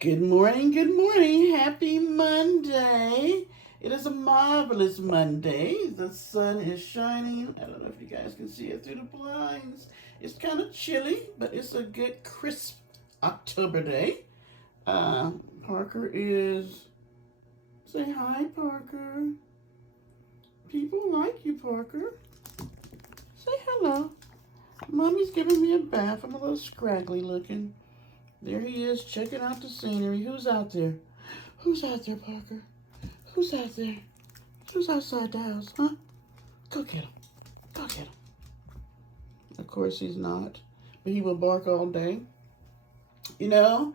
Good morning, good morning. Happy Monday. It is a marvelous Monday. The sun is shining. I don't know if you guys can see it through the blinds. It's kind of chilly, but it's a good, crisp October day. Parker is. Say hi, Parker. People like you, Parker. Say hello. Mommy's giving me a bath. I'm a little scraggly looking. There he is, checking out the scenery. Who's out there? Who's out there, Parker? Who's out there? Who's outside the house, huh? Go get him. Go get him. Of course he's not, but he will bark all day. You know,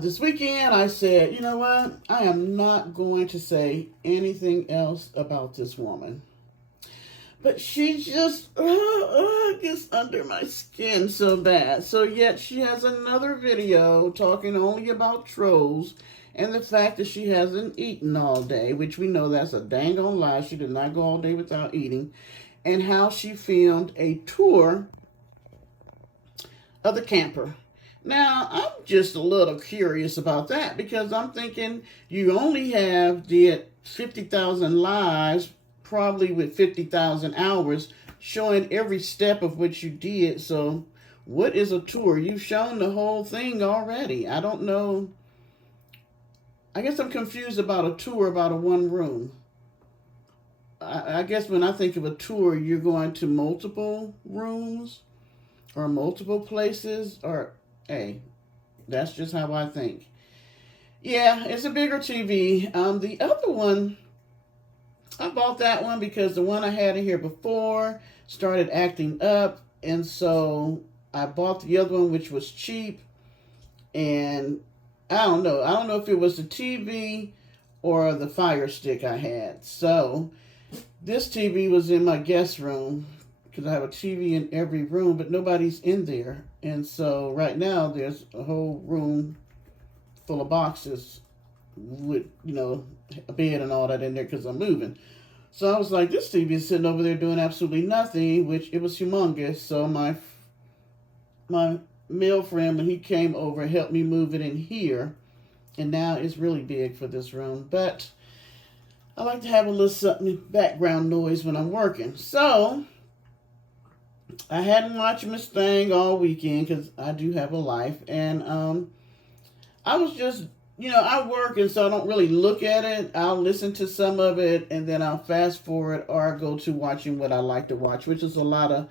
this weekend I said, you know what? I am not going to say anything else about this woman. But she just gets under my skin so bad. So yet she has another video talking only about trolls and the fact that she hasn't eaten all day, which we know that's a dang on lie. She did not go all day without eating. And how she filmed a tour of the camper. Now, I'm just a little curious about that because I'm thinking you only did 50,000 lives, probably with 50,000 hours, showing every step of what you did. So, what is a tour? You've shown the whole thing already. I don't know. I guess I'm confused about a tour about a one room. I guess when I think of a tour, you're going to multiple rooms or multiple places, or hey, that's just how I think. Yeah, it's a bigger TV. The other one, I bought that one because the one I had in here before started acting up, and so I bought the other one, which was cheap. And I don't know. I don't know if it was the TV or the Fire Stick I had. So this TV was in my guest room because I have a TV in every room, but nobody's in there. And so right now there's a whole room full of boxes with, a bed and all that in there because I'm moving. So I was like, this TV is sitting over there doing absolutely nothing, which it was humongous. So my male friend, when he came over, helped me move it in here. And now it's really big for this room. But I like to have a little something background noise when I'm working. So I hadn't watched Miss Thing all weekend because I do have a life. And I was just, I work and so I don't really look at it. I'll listen to some of it and then I'll fast forward or go to watching what I like to watch, which is a lot of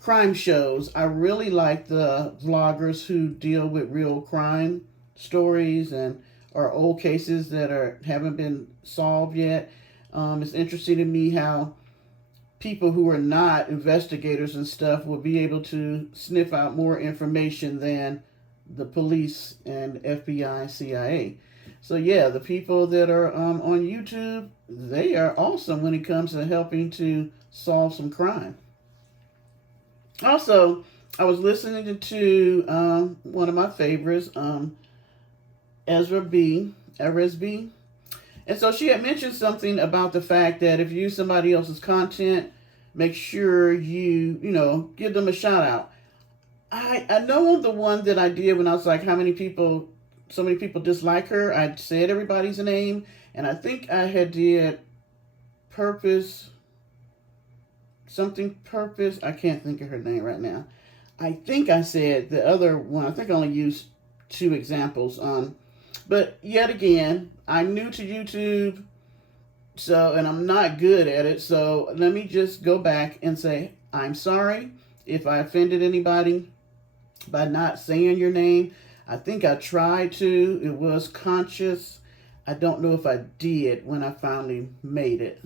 crime shows. I really like the vloggers who deal with real crime stories and or old cases that haven't been solved yet. It's interesting to me how people who are not investigators and stuff will be able to sniff out more information than the police and FBI, CIA. So yeah, the people that are on YouTube, they are awesome when it comes to helping to solve some crime. Also, I was listening to one of my favorites, RSB. And so she had mentioned something about the fact that if you use somebody else's content, make sure you give them a shout out. I know the one that I did when I was like, so many people dislike her. I said everybody's name, and I think I had did Purpose, something Purpose. I can't think of her name right now. I think I said the other one. I think I only used two examples. But yet again, I'm new to YouTube, and I'm not good at it. So let me just go back and say, I'm sorry if I offended anybody by not saying your name. I think I tried to. It was conscious. I don't know if I did when I finally made it.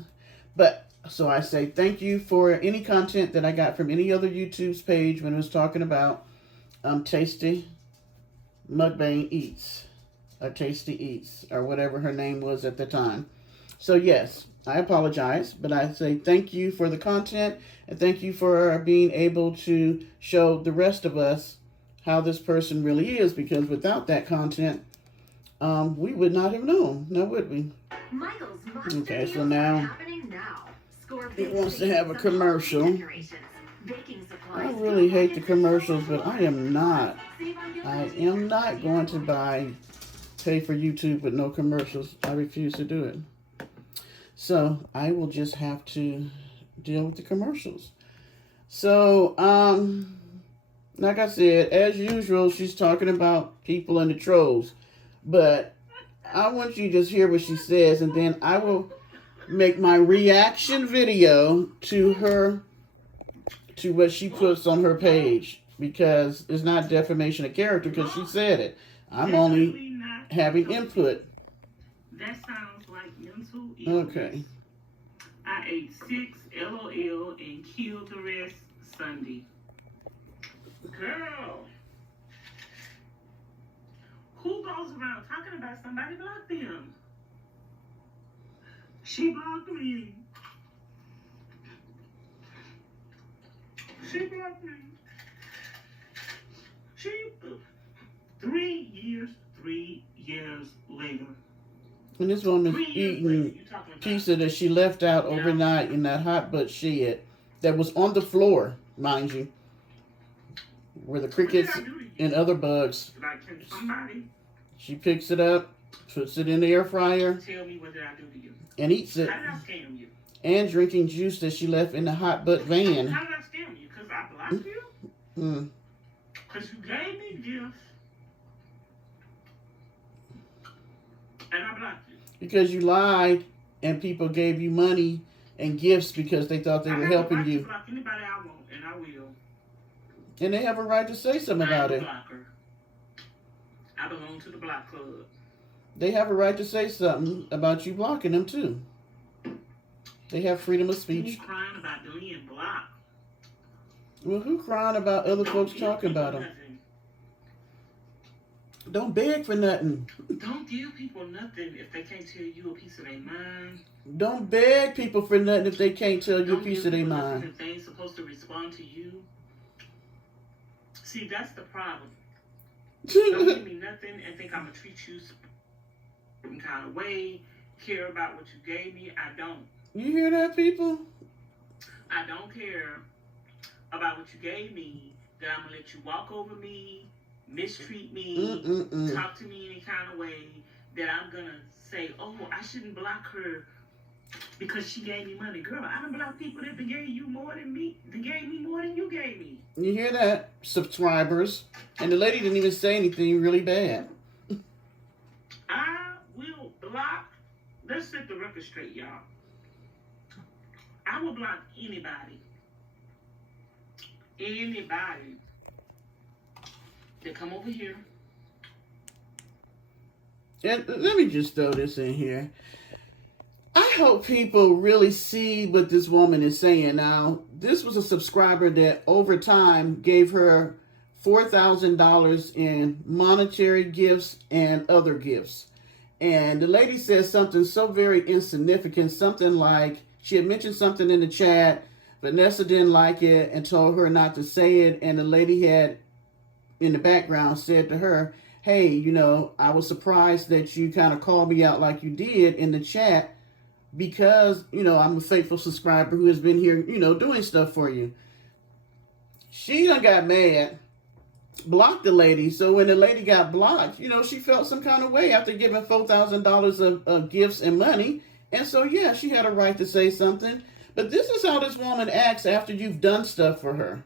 But so I say thank you for any content that I got from any other YouTube's page when it was talking about Tasty Mukbang Eats or Tasty Eats or whatever her name was at the time. So yes, I apologize, but I say thank you for the content and thank you for being able to show the rest of us how this person really is, because without that content, we would not have known, now would we? Okay, so now it wants to have a commercial. I really hate the commercials, but I am not I am not going to pay for YouTube with no commercials. I refuse to do it. So I will just have to deal with the commercials. So, like I said, as usual, she's talking about people and the trolls. But I want you to just hear what she says, and then I will make my reaction video to her, to what she puts on her page, because it's not defamation of character, because she said it. I'm only having input. That sounds like mental illness. Okay. I ate 6 LOL and killed the rest Sunday. Girl, who goes around talking about somebody blocked them? She blocked me. She blocked me. She 3 years later. And this woman's eating pizza that she left out overnight in that hot butt shed that was on the floor, mind you, where the crickets and other bugs. She picks it up, puts it in the air fryer, Tell me, what did I do to you? And eats it. How did I scam you? And drinking juice that she left in the hot butt van. How did I scam you? Because I blocked you? Because you gave me gifts. And I blocked you. Because you lied and people gave you money and gifts because they thought they were helping you. I block anybody I want, and I will. And they have a right to say something about it. Blocker. I belong to the block club. They have a right to say something about you blocking them too. They have freedom of speech. Who's crying about being blocked? Well, who crying about other folks talking about them? Don't beg for nothing. Don't give people nothing if they can't tell you a piece of their mind. Don't beg people for nothing if they can't tell you a piece of their mind. If they ain't supposed to respond to you. See, that's the problem. Don't give me nothing and think I'm going to treat you some kind of way, care about what you gave me. I don't. You hear that, people? I don't care about what you gave me, that I'm going to let you walk over me, mistreat me, talk to me any kind of way, that I'm going to say, oh, I shouldn't block her because she gave me money. Girl, I don't block people that gave you more than me, that gave me more than you gave me. You hear that, subscribers? And the lady didn't even say anything really bad. I will block. Let's set the record straight, y'all. I will block anybody. Anybody that come over here. And let me just throw this in here. I hope people really see what this woman is saying. Now, this was a subscriber that over time gave her $4,000 in monetary gifts and other gifts. And the lady says something so very insignificant, something like, she had mentioned something in the chat, Vanessa didn't like it and told her not to say it, and the lady had, in the background, said to her, hey, you know, I was surprised that you kind of called me out like you did in the chat because, you know, I'm a faithful subscriber who has been here, you know, doing stuff for you. She done got mad, blocked the lady. So when the lady got blocked, you know, she felt some kind of way after giving $4,000 of gifts and money. And so, yeah, she had a right to say something. But this is how this woman acts after you've done stuff for her.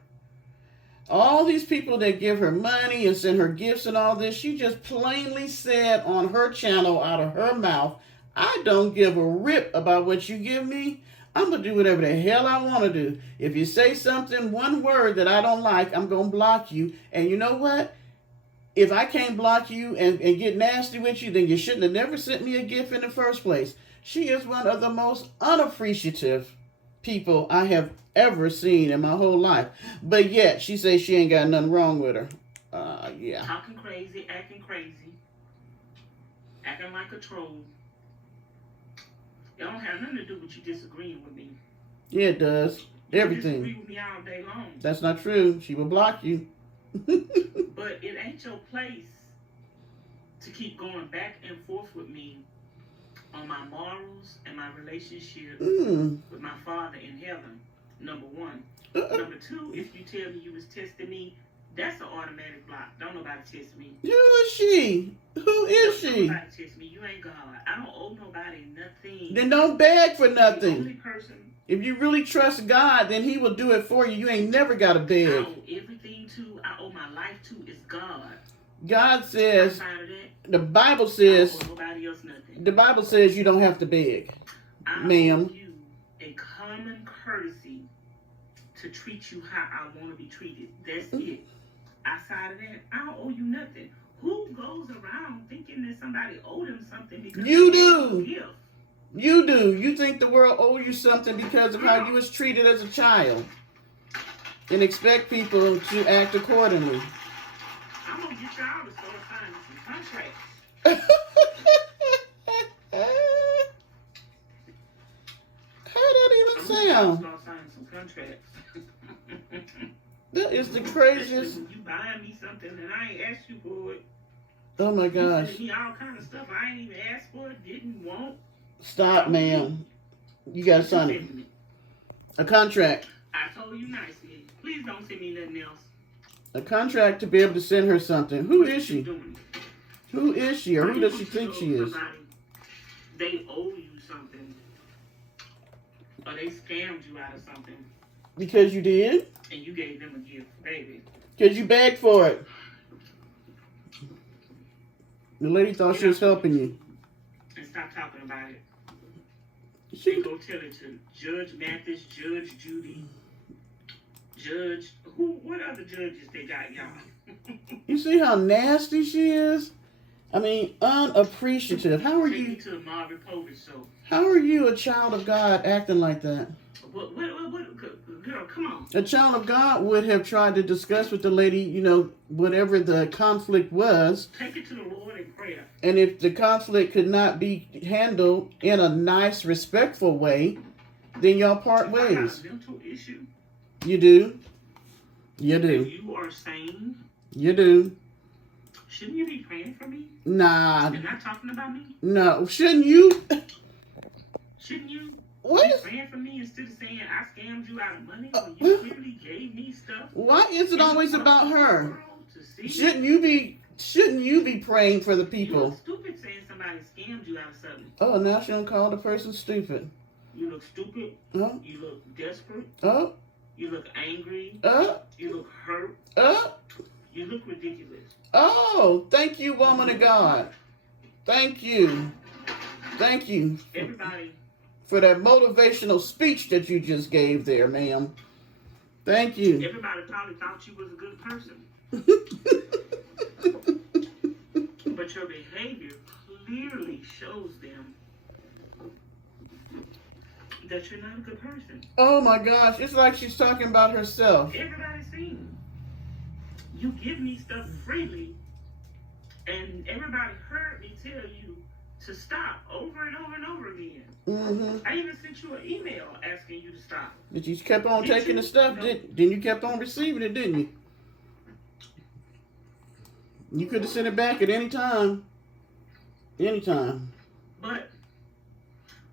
All these people that give her money and send her gifts and all this, she just plainly said on her channel out of her mouth, I don't give a rip about what you give me. I'm going to do whatever the hell I want to do. If you say something, one word that I don't like, I'm going to block you. And you know what? If I can't block you and get nasty with you, then you shouldn't have never sent me a gift in the first place. She is one of the most unappreciative people I have ever seen in my whole life. But yet, she says she ain't got nothing wrong with her. Yeah. Talking crazy, acting like a troll. It don't have nothing to do with you disagreeing with me. Yeah, it does. Everything. You disagree with me all day long. That's not true. She will block you. But it ain't your place to keep going back and forth with me on my morals and my relationship with my Father in heaven, number one. Number two, if you tell me you was testing me, That's an automatic block. Don't nobody test me. Who is she? Who is Don't she? nobody test me. You ain't God. I don't owe nobody nothing. Then don't beg for The only nothing. person If you really trust God, then He will do it for you. You ain't never got to I beg. owe everything to, I owe my life to is God. God says, Outside of that, the Bible I says, don't owe nobody else nothing. the Bible says you don't have to beg. I Ma'am. owe you a common courtesy to treat you how I want to be treated. That's it. Outside of that, I don't owe you nothing. Who goes around thinking that somebody owed them something because You they gave do. them a gift? You do. You think the world owes you something because of how you was treated as a child. And expect people to act accordingly. I'm gonna get y'all to start signing some contracts. How that even I'm gonna get y'all sound? to start signing some contracts. That is the Especially craziest. when you buying me something and I ain't asked you for it. Oh my You gosh. sending me all kind of stuff I ain't even asked for, didn't want. Stop, ma'am. You gotta sign it. A contract. I told you nicely. Please don't send me nothing else. A contract to be able to send her something. Who What is you she? doing? Who is she, or who does she You think owe she is? somebody, they owe you something. Or they scammed you out of something. Because you did? And you gave them a gift, baby. Because you begged for it. The lady thought she was helping you. And stop talking about it. She, Then go tell it to Judge Mathis, Judge Judy, Judge, what other judges they got, y'all? you see how nasty she is? I mean, unappreciative. How are Take me you? to the Marvin Povich show. How are you, a child of God, acting like that? What, girl, come on. A child of God would have tried to discuss with the lady, you know, whatever the conflict was. Take it to the Lord in prayer. And if the conflict could not be handled in a nice, respectful way, then y'all part If I got ways. a mental issue, You do. You if do. you are sane, You do. shouldn't you be praying for me Nah. and not talking about me? No. Shouldn't you? Shouldn't you What be is? praying for me instead of saying I scammed you out of money when you clearly gave me stuff? Why is it always about her? To see? Shouldn't you be praying for the You look people? stupid saying somebody scammed you out of something. Oh, now she don't call the person stupid. You look stupid. Oh, You look desperate. oh, You look angry. oh, You look hurt. oh, You look ridiculous. oh. Thank you, woman of God. Thank you. Thank you Everybody, for that motivational speech that you just gave there, ma'am. Thank you. everybody probably thought you was a good person, but your behavior clearly shows them that you're not a good person. Oh my gosh, it's like she's talking about herself. Everybody's seen you give me stuff freely, and everybody heard me tell you to stop over and over and over again. Mm-hmm. I even sent you an email asking you to stop. But you kept on Did taking you? the stuff, No. then you kept on receiving it, didn't you? You could have sent it back at any time. Anytime. But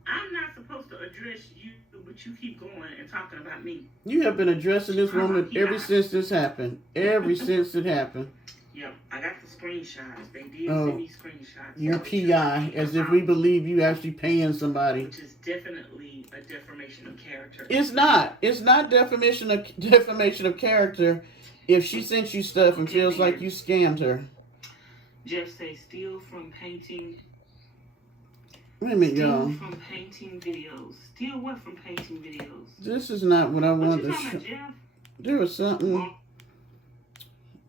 I'm not supposed to address you, but you keep going and talking about me. You have been addressing this woman Yeah. ever since this happened. Ever since it happened. Yep, I got the screenshots. They did Oh, send me screenshots. Your PI, as if we believe you actually paying somebody. Which is definitely a defamation of character. It's not. It's not defamation of character if she sent you stuff and feels like you scammed her. Jeff say steal from painting. Wait a minute, Steal y'all. from painting videos. Steal what from painting videos? This is not what I What wanted you to talking show. about, Jeff? There was something. Well,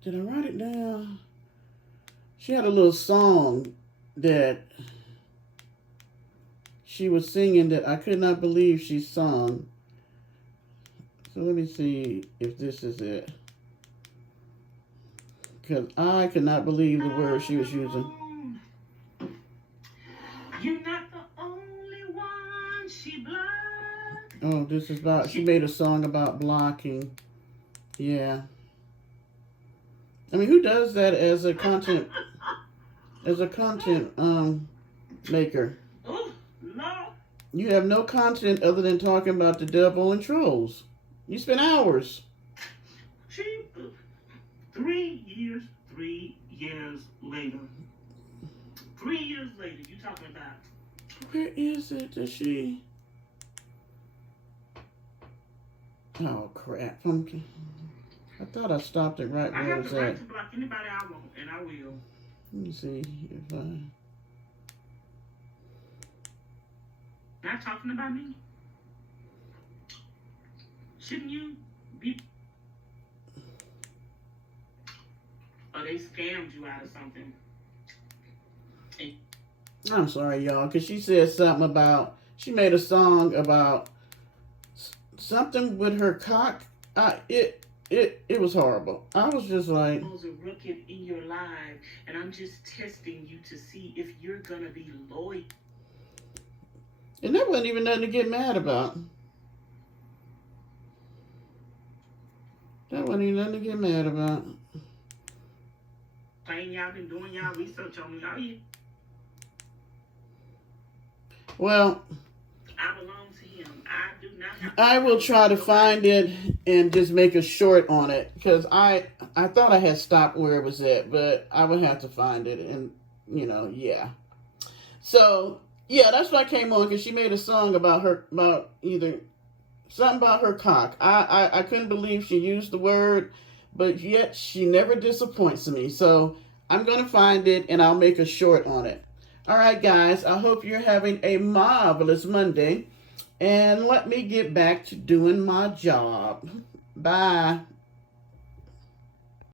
Did I write it down? She had a little song that she was singing that I could not believe she sung. So let me see if this is it. Because I could not believe the word she was using. You're not the only one she blocked. Oh, this is about, she made a song about blocking. Yeah. I mean, who does that as a content maker? Oh, no. You have no content other than talking about the devil and trolls. You spend hours. The 3 years later. 3 years later, you talking about. Where is it that she... Oh, crap. I thought I stopped it right I where it have was the right at. to block anybody I want, and I will. Let me see if I... Not talking about me. Shouldn't you be... Or they scammed you out of something. I'm sorry, y'all, because she said something about... She made a song about something with her cock. It was horrible. I was just like... There's a rocket in your life, and I'm just testing you to see if you're going to be loyal. And that wasn't even nothing to get mad about. That wasn't even nothing to get mad about. Saying y'all been doing y'all research on me. Oh, yeah. Well, I belong to him. I do not have to. I will try to find it and just make a short on it. Because I thought I had stopped where it was at. But I would have to find it. And, yeah. So... Yeah, that's why I came on, because she made a song about either something about her cock. I couldn't believe she used the word, but yet she never disappoints me. So I'm going to find it, and I'll make a short on it. All right, guys, I hope you're having a marvelous Monday, and let me get back to doing my job. Bye.